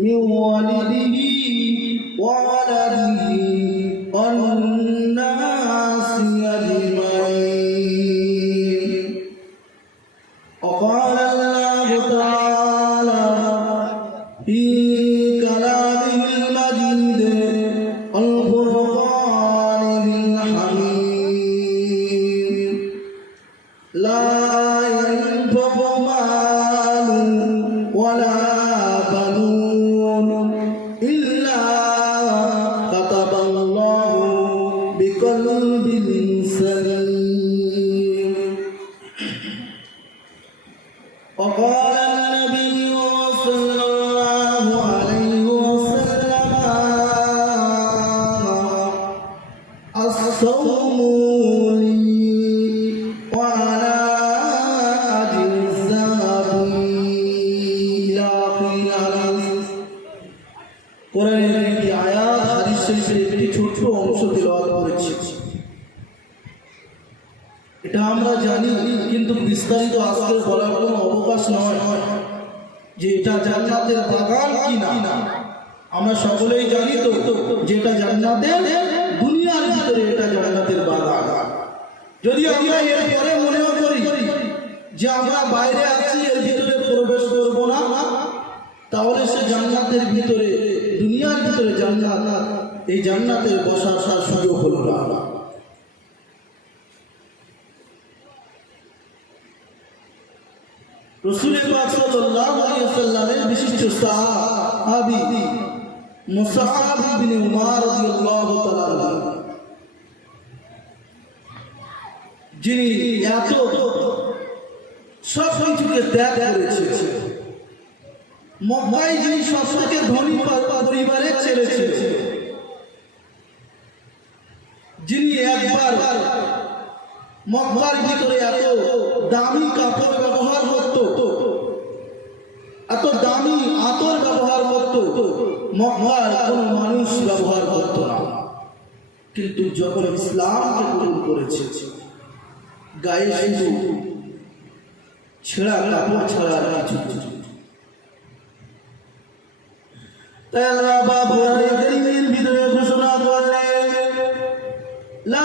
من ولده وولده النار বিস্তারিত আজকে বলার কোনো অবকাশ নয় যে এটা জান্নাতের বাগান কি না আমরা সকলেই জানি তো যে এটা জান্নাতের দুনিয়ার ভিতরে এটা জান্নাতের বাগান। যদি আমরা এর পরে মনেও করি যে আমরা বাইরে আছি, এর ভিতরে প্রবেশ করব না, তাহলে সে জান্নাতের ভিতরে, দুনিয়ার ভিতরে জান্নাত, এই জান্নাতের বসার সার সুযোগ হলো না। রসুলের পাক সাল্লাল্লাহু আলাইহি ওয়াসাল্লামের বিশিষ্ট সাহাবী মুসআব ইবনে উমার রাদিয়াল্লাহু তাআলা যিনি এত সব কিছুকে ত্যাগ করেছে মক্কায় যিনি সব থেকে ধনী পরিবারের ছেলে ছিল যিনি একবার মক্কার ভিতরে এত দামি কাপড় ব্যবহার করত এত দামি আতর ব্যবহার করত মক্কার কোনো মানুষ ব্যবহার করত না। কিন্তু যখন ইসলামকে কবুল করেছে, গায়ে শুধু ছেঁড়া কাপড় ছাড়া আর কিছু তাই আল্লাহ বাবু ভিতরে ঘোষণা করলেন, লা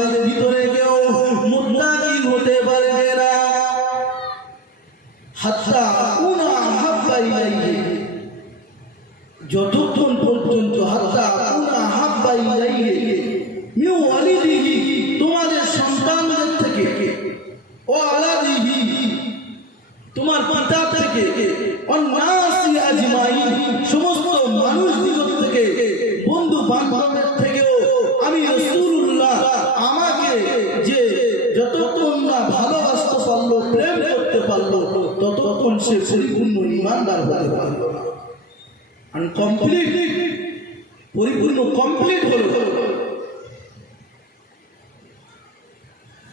হতে পারল না। আনকমপ্লিট পরিপূর্ণ কমপ্লিট হলো।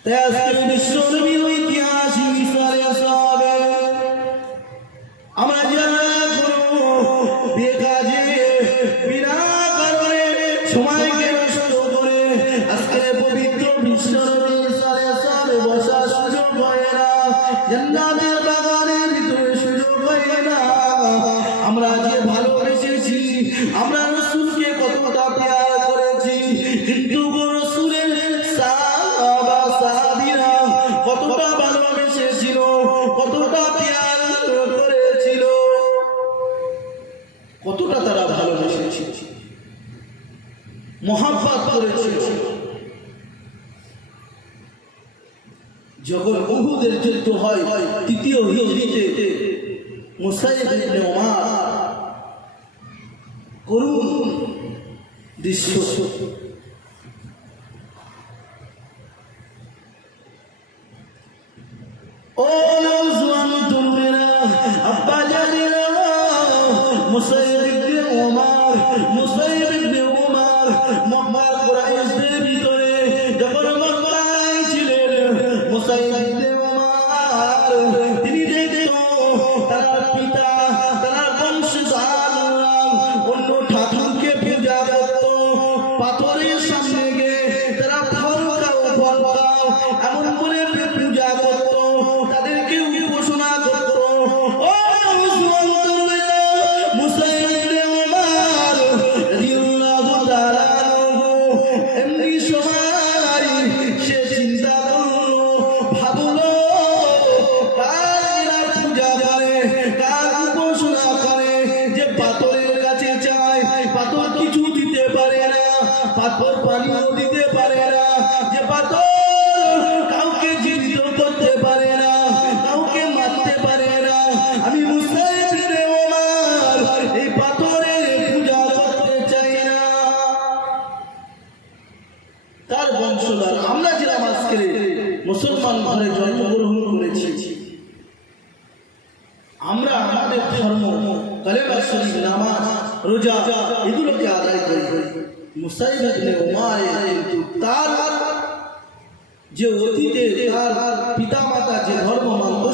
তাই আজকে বিশ্ব নবীর ঐতিহাসিক ইসরায়েল আমরা যারা কোনো বেকাজে বিনা কারণে, সময়কে নষ্ট করে আজকে পবিত্র বিশ্ব নবী ইসরায়েল সাহাবে বসার সুযোগ হয় না। জান্নাতের যখন উহুদের যুদ্ধ হয় তৃতীয় হিজরিতে মুসাইব দৃশ্য।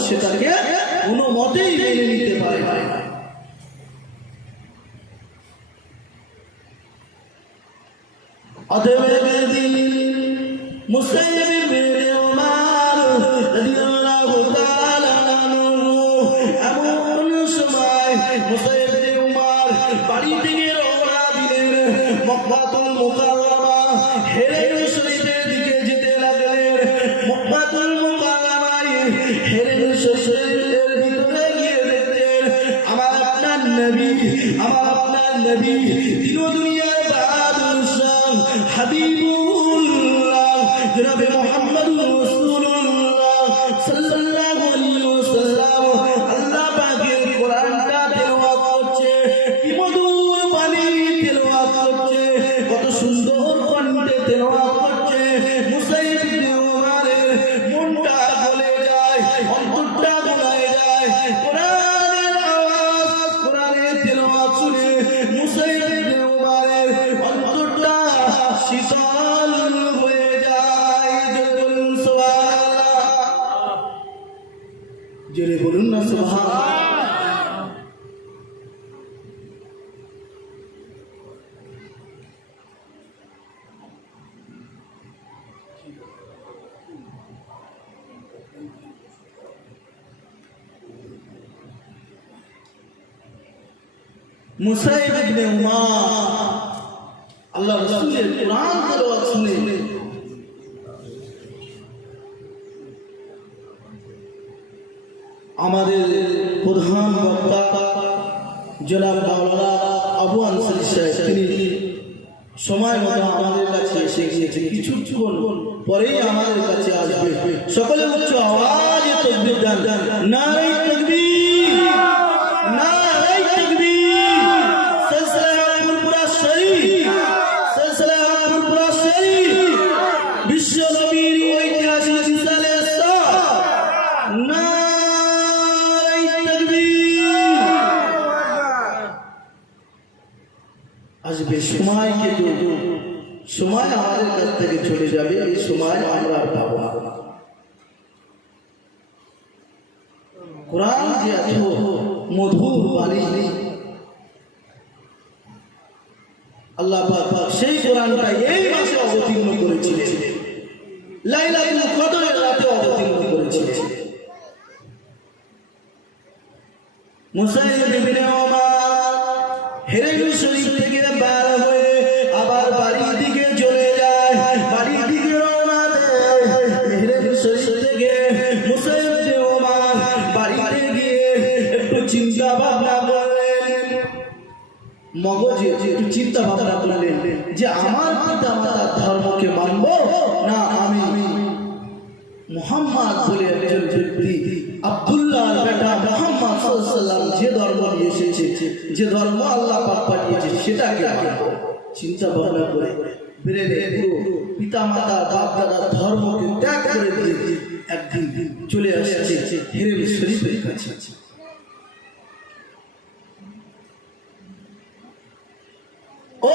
সেটাকে কোনো মতেই মেনে নিতে পারে না। মুসাইব আমাদের প্রধান বক্তা জনাব মাওলানা আবু আনসার সাহেব, তিনি সময় মতো আমাদের কাছে এসে গিয়েছে কিছুক্ষণ পরেই আমাদের কাছে আসবে। সকলে উচ্চ আওয়াজে তকবীর। লাইলাইল কদরের রাতে অবতীর্ণ করেছিলেন। মুসাইল বিবিনে ওমার হেরেলু শরীফ থেকে বার হয়ে আবার বাড়ির দিকে চলে যায়। বাড়ির দিকে রওনা দেয়। হেরেলু শরীফ থেকে মুসাইল বিবিনে ওমার বাড়িতে গিয়ে একটু চিন্তা ভাবনা করলেন। মগজে চিন্তা ভাবনা যে আমার পিতা মাতার ধর্মকে মানব, না আমি মোহাম্মদ বলে একজন ব্যক্তি। আবদুল্লাহ বেটা মোহাম্মদ যে ধর্ম নিয়ে এসেছে, যে ধর্ম আল্লাহ পাক পাঠিয়েছে, সেটাকে চিন্তা ভাবনা করে পিতা মাতা বাপ দাদা একদিন চলে ও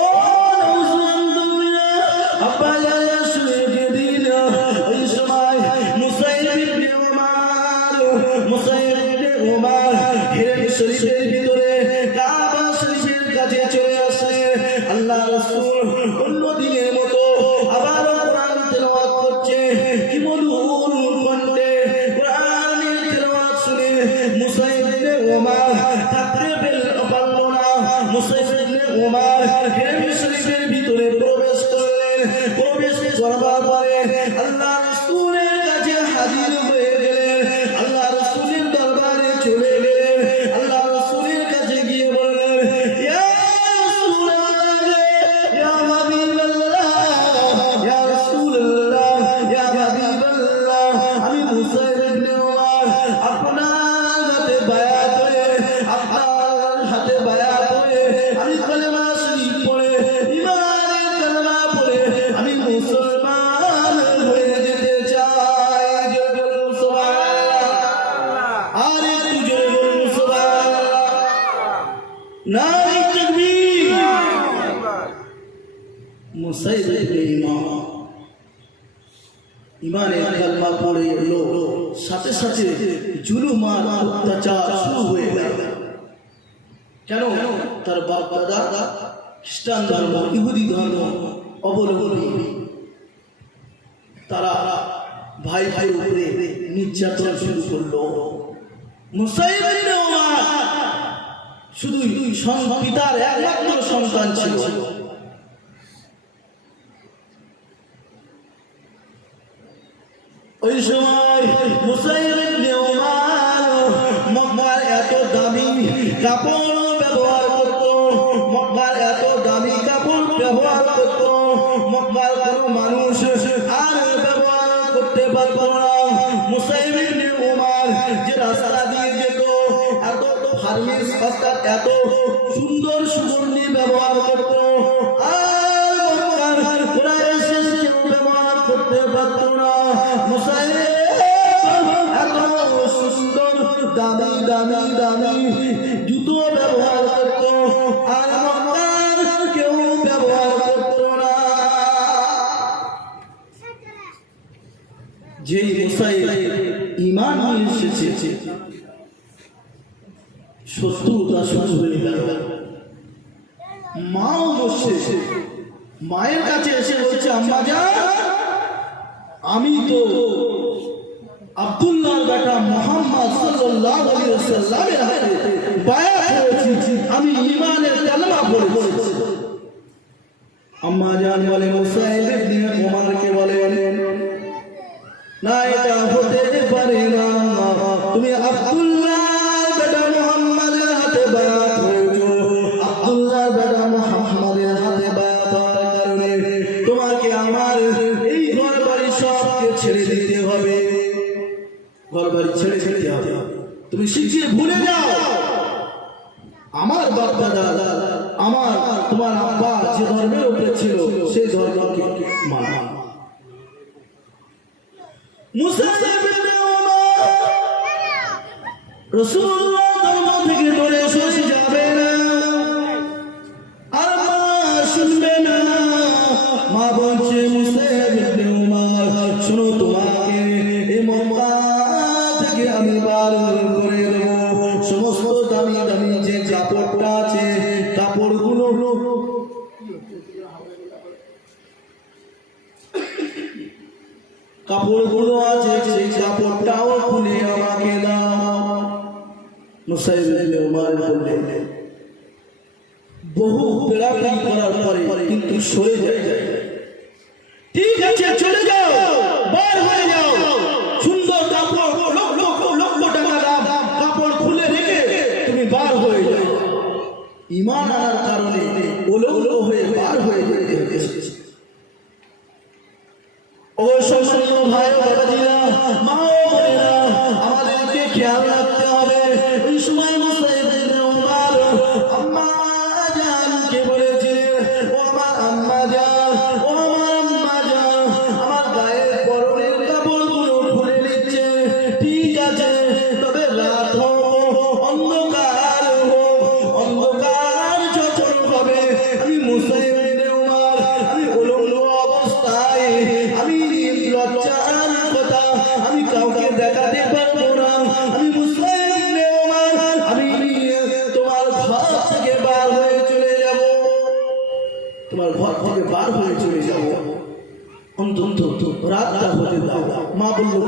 জুলুম আর অত্যাচার শুরু হয়ে গেল। কেন? তার বাপ দাদা খ্রিস্টান ধর্ম ইহুদি ধর্ম অবলম্বনী তারা ভাই ভাই উপরে নির্যাতন শুরু করল। পিতার একমাত্র সন্তান ছিল। ওই সময় ইবনে কাপড় ব্যবহার করত মক্কার এত দামি কাপড় ব্যবহার করত মক্কার কোনো মানুষ আর ব্যবহার করতে পারত না। মুসাইব ইবনে উমার যে রাস্তা দিয়ে যেত, এত ফার্মিস অর্থাৎ এত সুন্দর সুগন্ধি ব্যবহার করত। আর ব্যবহার করতে পারত না। সুন্দর দামি দামি দামি জুতো ব্যবহার করত। আর মক্কার কেউ ব্যবহার করত না। যেই মুসাইব ইমান নিয়ে এসেছে, শত্রুতা শুরু হয়ে গেল। মাও বসে মায়ের কাছে এসে বলছে, আম্মা আমি তো আব্দুল্লাহর বেটা মোহাম্মদ সাল্লাল্লাহু আলাইহি ওয়াসাল্লামের হাতে বায়াত হয়েছি আমি ঈমানের কালেমা পড়েছি। আম্মা জান বলে মুসাইব ইবনে ভুলে যাও। আমার বাপ দাদা আমার তোমার আব্বা যে ধর্মের উপরে ছিল, সেই ধর্মকে মানা। মুসাইব ইবনে ইমান আনার কারণে ওলঙ্গ হয়ে বার হয়ে যেতে হয়েছে ও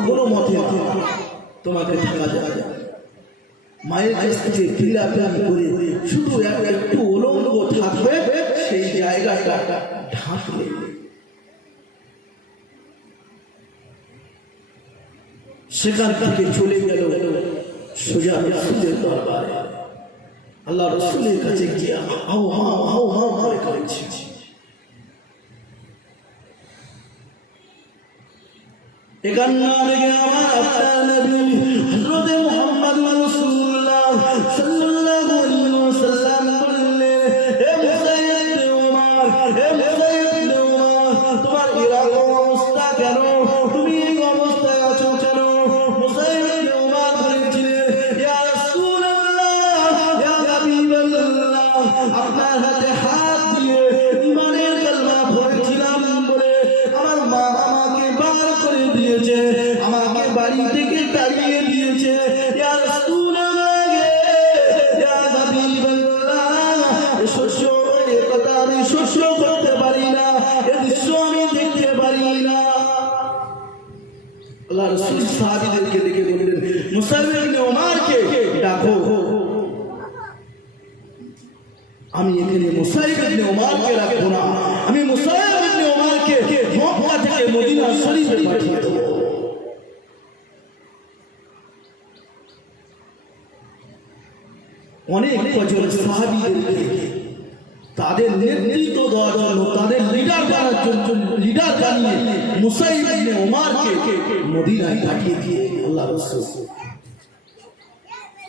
কোনো মতে তোমাকে থাকা না। মায়ের কাছ থেকে ক্রীড়াপ্রাণ করে শুধু এক- একটু উলঙ্গ থাকবে সেই জায়গাটা ঢাকলে সেখান থেকে চলে গেল সোজা রসুলের দরবারে। আল্লাহ রসুলের কাছে গিয়ে হাও হাও হাও হাও করে করেছে একান্না থেকে আমার আপনার নবী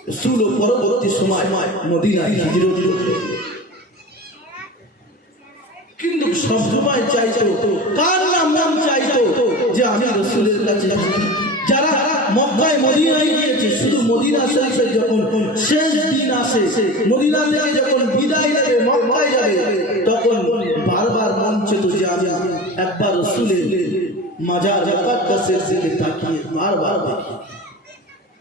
রাসূল পরবর্তী সময় মদিনায় হিজরত কিন্তু সব সময় চাইতো, কার না মন চাইতো যে আমি রসুলের কাছে যারা মক্কায় মদিনায় গিয়েছে, শুধু মদিনা শরীফে যখন শেষ দিন আসে মদিনা থেকে যখন বিদায় নেবে, মক্কায় যাবে, তখন বারবার মন চেত যে আমি একবার রসুলের মাজার দিকে তাকিয়ে বারবার দেখি।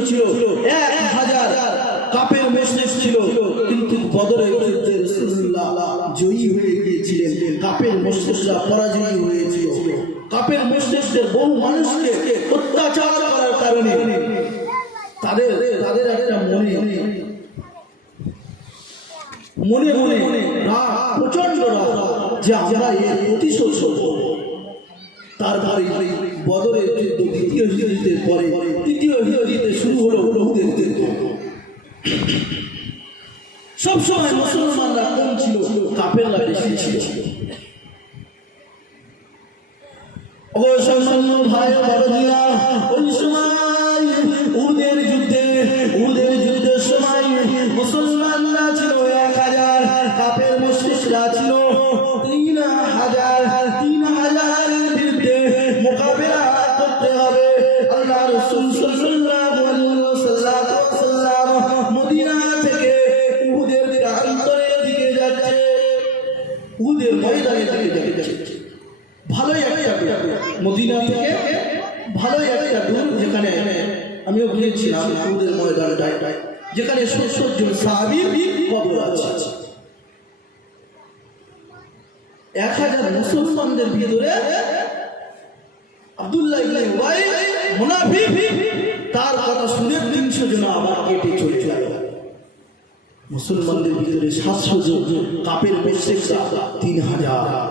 ছিল তারপরে বদরের যুদ্ধ দ্বিতীয় পরে তৃতীয় হিজরিতে শুরু হলো বহুদের যুদ্ধ সবসময় মুসলমানরা কম ছিল, কাপেররা বেশি ছিল। মুসলমানরা ছিল এক হাজার, কাপের মুশরিকরা ছিল যেখানে সত্তর জন কবর আছে। এক হাজার মুসলমানদের ভিতরে আব্দুল্লাহ ইবনে উবাই মুনাফিক, তার কথা শুনে তিনশো জন আবার কেটে চলে গেল। মুসলমানদের ভিতরে সাতশো জন, কাপের বেশেকরা তিন হাজার।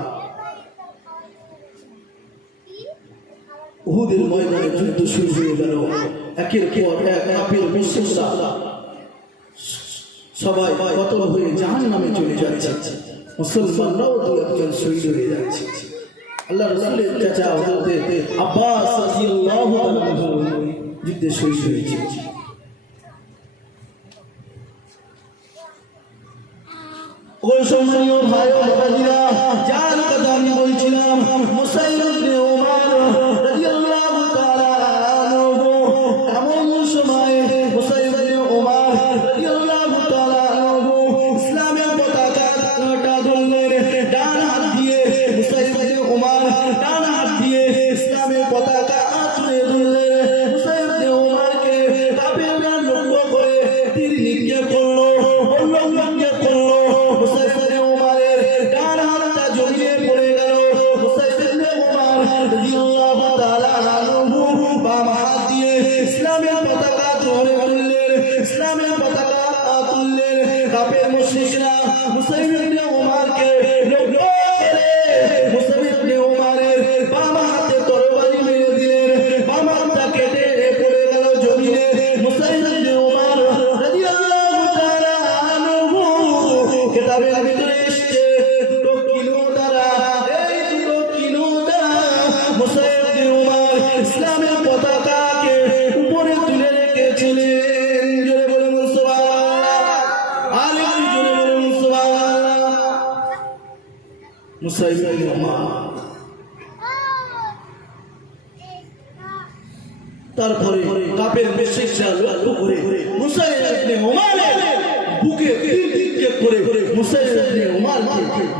উহুদের ময়দানে যুদ্ধ শুরু হয়ে গেল। একের পর এক কাপের বেশেকরা সবাই কতল হয়ে জাহান নামে চলে যাচ্ছে। মুসলমানরাও দু একজন শহীদ হয়ে যাচ্ছে। আল্লাহ রসুলের চাচা আব্বাস যুদ্ধে শহীদ হয়েছে। ওই সম্মানীয় ভাই ও যার কথা আমি বলছিলাম ইবনে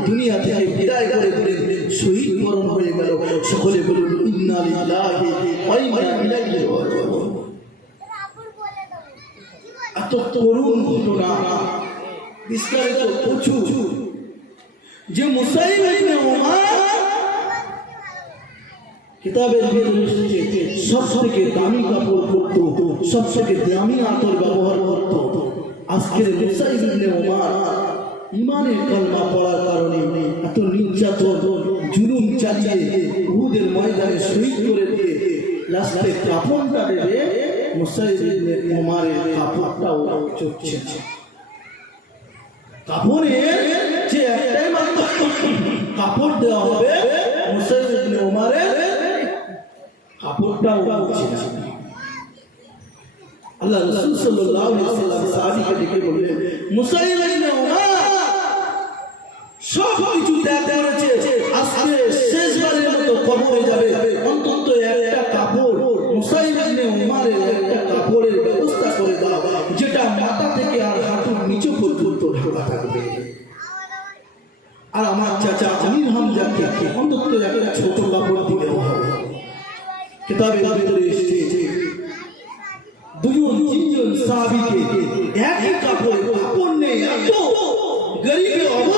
দুনিয়া থেকে বিদায় করে দিলেন। শহীদ মরণ হয়ে গেল। সকলে বলুন এত তরুণ ঘটনা, বিস্তারিত প্রচুর। যে মুসাইব কিতাবের ভিতরে এসেছে সব থেকে দামি কাপড় পরতো সব থেকে দামি আতর ব্যবহার করতো। আজকের মুসাইব উমার ইমানের কালমা পড়ার কারণে এত নির্যাতন, জুলুম চালিয়ে উহুদের ময়দানে শহীদ করে দিয়ে লাস্টে কাপড়টা দেবে ইবনে উমারের কাপড়টাও চলছে কাপড়ের যে একটাই মাত্র কাপড় দেওয়া হবে ইবনে উমারের কাপড়টাও উঠছে আল্লাহ রাসূল আলাইহি সাল্লাম ডেকে বললেন ইবনে উমার সব কিছু ত্যাগ করেছে আজকে শেষবারের মতো কবরে যাবে। অন্তত একটা কাপড় মুসাইব উমারের একটা কাপড়ের ব্যবস্থা করে দাও, যেটা মাথা থেকে আর হাঁটুর নিচে পর্যন্ত ঢাকা থাকবে। আর আমার চাচা আমির হামজাকে অন্তত একটা ছোট কাপড় দিলেও হবে। কিতাবের ভিতরে এসেছে দুজন, তিনজন সাহাবীকে একই কাপড় কাপড় নেই, এত গরিবের অবস্থায়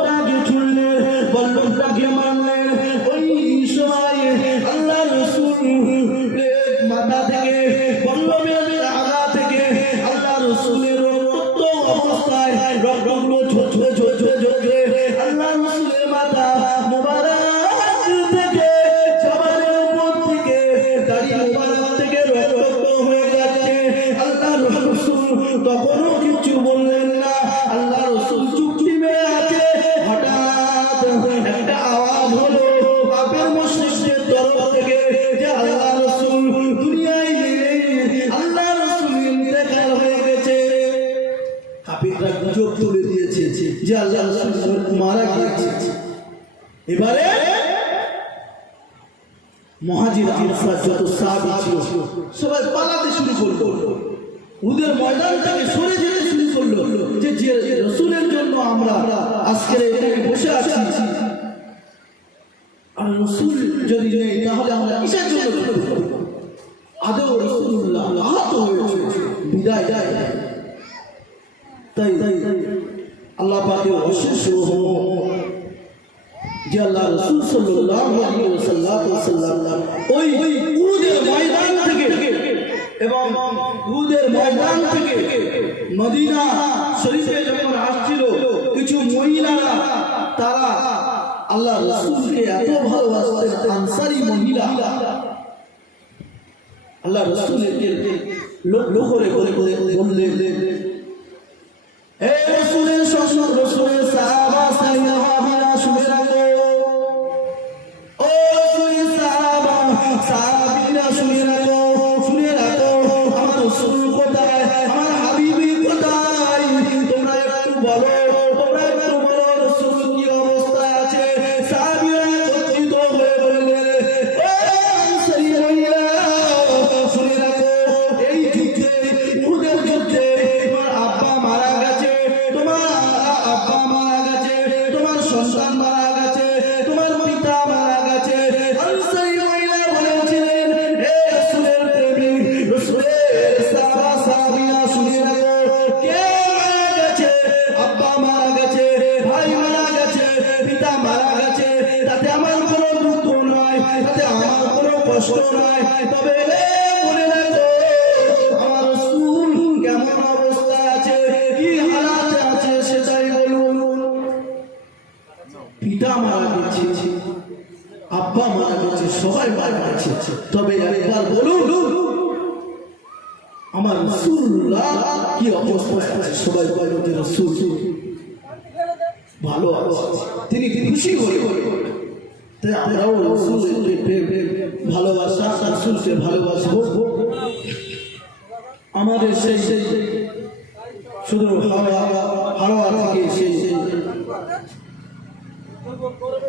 যে আল্লাহ রসুল মারা গিয়েছে। এবারে মহাজির আনসার যত সাহাবী ছিল, সবাই পালাতে শুরু করল। ওদের ময়দান থেকে সরে যেতে শুরু করল যে রসুলের জন্য আমরা আজকে এখানে বসে আছি। আর রসুল যদি নেই, তাহলে আমরা কিসের জন্য? আদৌ রসুল্লাহ আহত হয়েছে, বিদায় তাই তাই আল্লাহ পাকের অশেষ যে আল্লাহ রসুল ওয়াসাল্লাম ওই উহুদের ময়দান থেকে এবং উহুদের ময়দান থেকে মদিনা শরীফে যখন আসছিল, কিছু মহিলারা, তারা আল্লাহ রসুলকে এত ভালোবাসতেন, আনসারি মহিলা। আল্লাহ রসুলকে লক্ষ্য করে করে করে বললেন রসুলকে ভালোবাসবো। আমাদের সেই